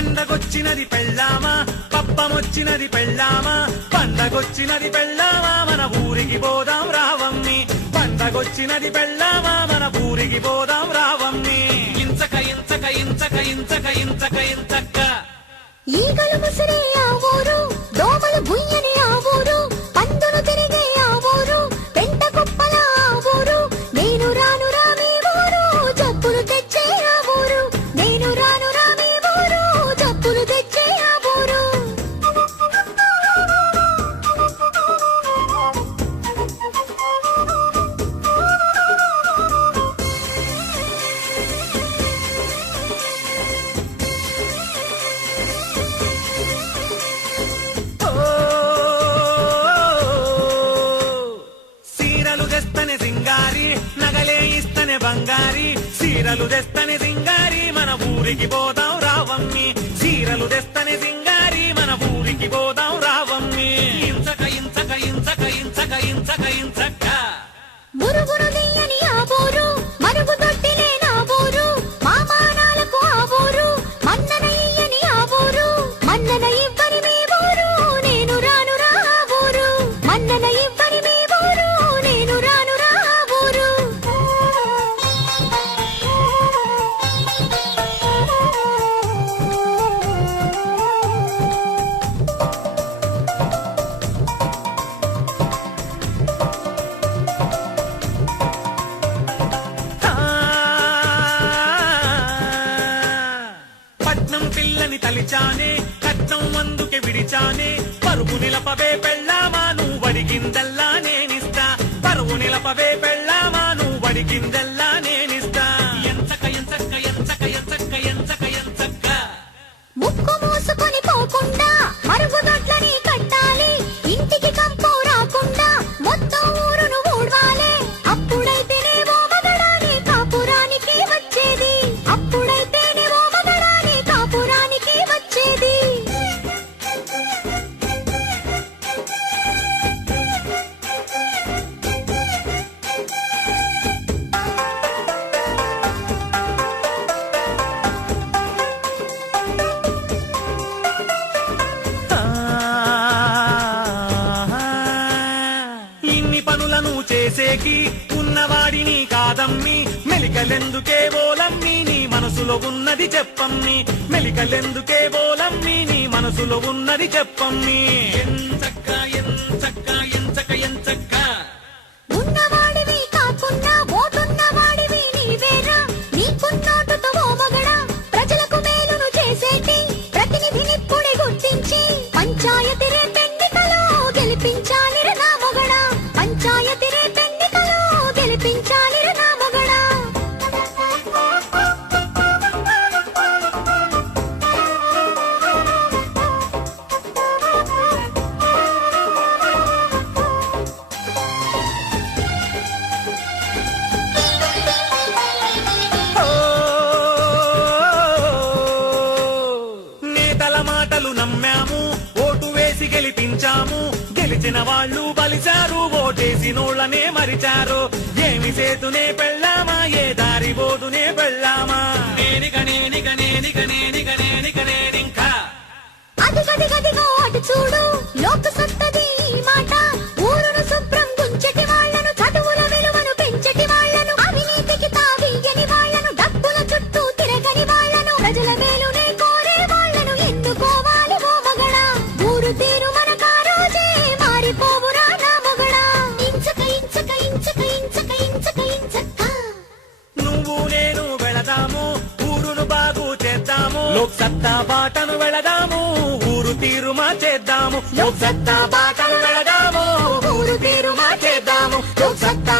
పండగొచ్చినది పెళ్ళామా పప్పమొచ్చినది పెళ్ళామా పండగొచ్చినది పెళ్ళామా మన ఊరికి పోదాం రావమ్మి పండగొచ్చినది పెళ్ళామా మన ఊరికి పోదాం రావమ్మి ఇంచక ఇంచక ఇంచక ఇంచక ఇంచక ఇంచక్క ఈగలు ముసిరే ఆ ఊరు దోమలు గుయ్యని ఆ ఊరు పందులు తిరిగే ఆ ఊరు పెంట కుప్పల ఆ ఊరు నేను రాను రామే ఊరు జబ్బులు తెచ్చే ఆ ఊరు నేను రాను రామే ఊరు జబ్బులు తెచ్చే ఆ ఊరు బంగారి సీరలు తెస్తనే సింగారి మన ఊరికి పోదాం రావమ్మి సీరలు తెస్తనే సింగారి మన ఊరికి పోదాం రావమ్మి ఇంచక ఇంచక ఇంచక ఇంచక ఇంచక ఇంచక్క మురుగురు దియ్యని ఆ ఊరు మరుగు దొడ్డిలే నా ఊరు మామానాలకు ఆ ఊరు మన్నన ఇయ్యని ఆ ఊరు మన్నన ఇవ్వని మీ ఊరు నేను రాను రా ఊరు మన్నన ఇవ్వని మీ ఊరు నేను రాను రా ఊరు పట్నం పిల్లని తలిచానే కట్నం అందుకే విడిచానే పరువు నిలపవే పెళ్ళామా నువ్వు అడిగిందల్లా నేనిస్తా పరువు నిలపవే పెళ్ళామా నువ్వు అడిగిందల్లా నేనిస్తా ఎంచక ఎంచక్క ఎంచక ఎంచక్క ఎంచక ఎంచక్క ముక్కు మూసుకొని పోకుండా మరుగు దొడ్లని కట్టాలి ఇంటికి కంపు రాకుండా మొత్తం ఊరును ఊడ్వాలి అప్పుడైతేనేమో మగడాని కాపురానికి వచ్చేది అప్పుడైతేనేమో మగడాని కాపురానికి వచ్చేది ఇన్ని పనులను చేసేకి ఉన్నవాడిని కాదమ్మి మెలికలెందుకే బోలమ్మి నీ మనసులో ఉన్నది చెప్పమ్మి మెలికలెందుకే బోలమ్మి నీ మనసులో ఉన్నది చెప్పమ్మి ఎంచక్క ఎంచక్క ఎంచక ఎంచక్క ఉన్నవాడివి కాకుండా ఓటున్నవాడివి నీవేరా నీకున్నోటుతో ఓ మగడా ప్రజలకు మేలును చేసేటి ప్రతినిధినిప్పుడే గుర్తించి పంచాయతీ రేపెన్నికలో గెలిపించాలి నా మగడా పంచాయతీ రేపెన్నికలో గెలిపించాలి నా మగడా నేతల మాటలు నమ్మాము ఓటు వేసి గెలిపించాము గెలిచిన వాళ్ళు బలిచారు ఓటేసినోళ్ళనే మరిచారు ఏమి చేతునే పెళ్ళామా ఏ దారి బోదునే పెళ్ళామా నేనిక నేనిక నేనిక నేనిక నేనిక నేనింకా అదిగదిగదిగో అటు చూడు లోకు సత్తది ఈ మాట ఊరును శుభ్రం గుంచెటి వాళ్ళను చదువుల విలువను పెంచెటి వాళ్ళను అవినీతికి తావియ్యని వాళ్ళను డబ్బుల చుట్టూ తిరగని వాళ్ళను ప్రజల మేలునే కోరే వాళ్ళను ఎన్నుకోవాలి ఓ మగడా ఊరు తీరు మనకా రోజే మారిపోవురా నా మగడా ఇంచక ఇంచక ఇంచక ఇంచక ఇంచక ఇంచక్క నువ్వు నేను వెళదాము ఊరును బాగు చేద్దాము లోక్ సత్తా బాటను వెళదాము ఊరు తీరు మార్చేద్దాము లోక్ సత్తా బాటను వెళదాము ఊరు తీరు మార్చేద్దాము లోక్ సత్తా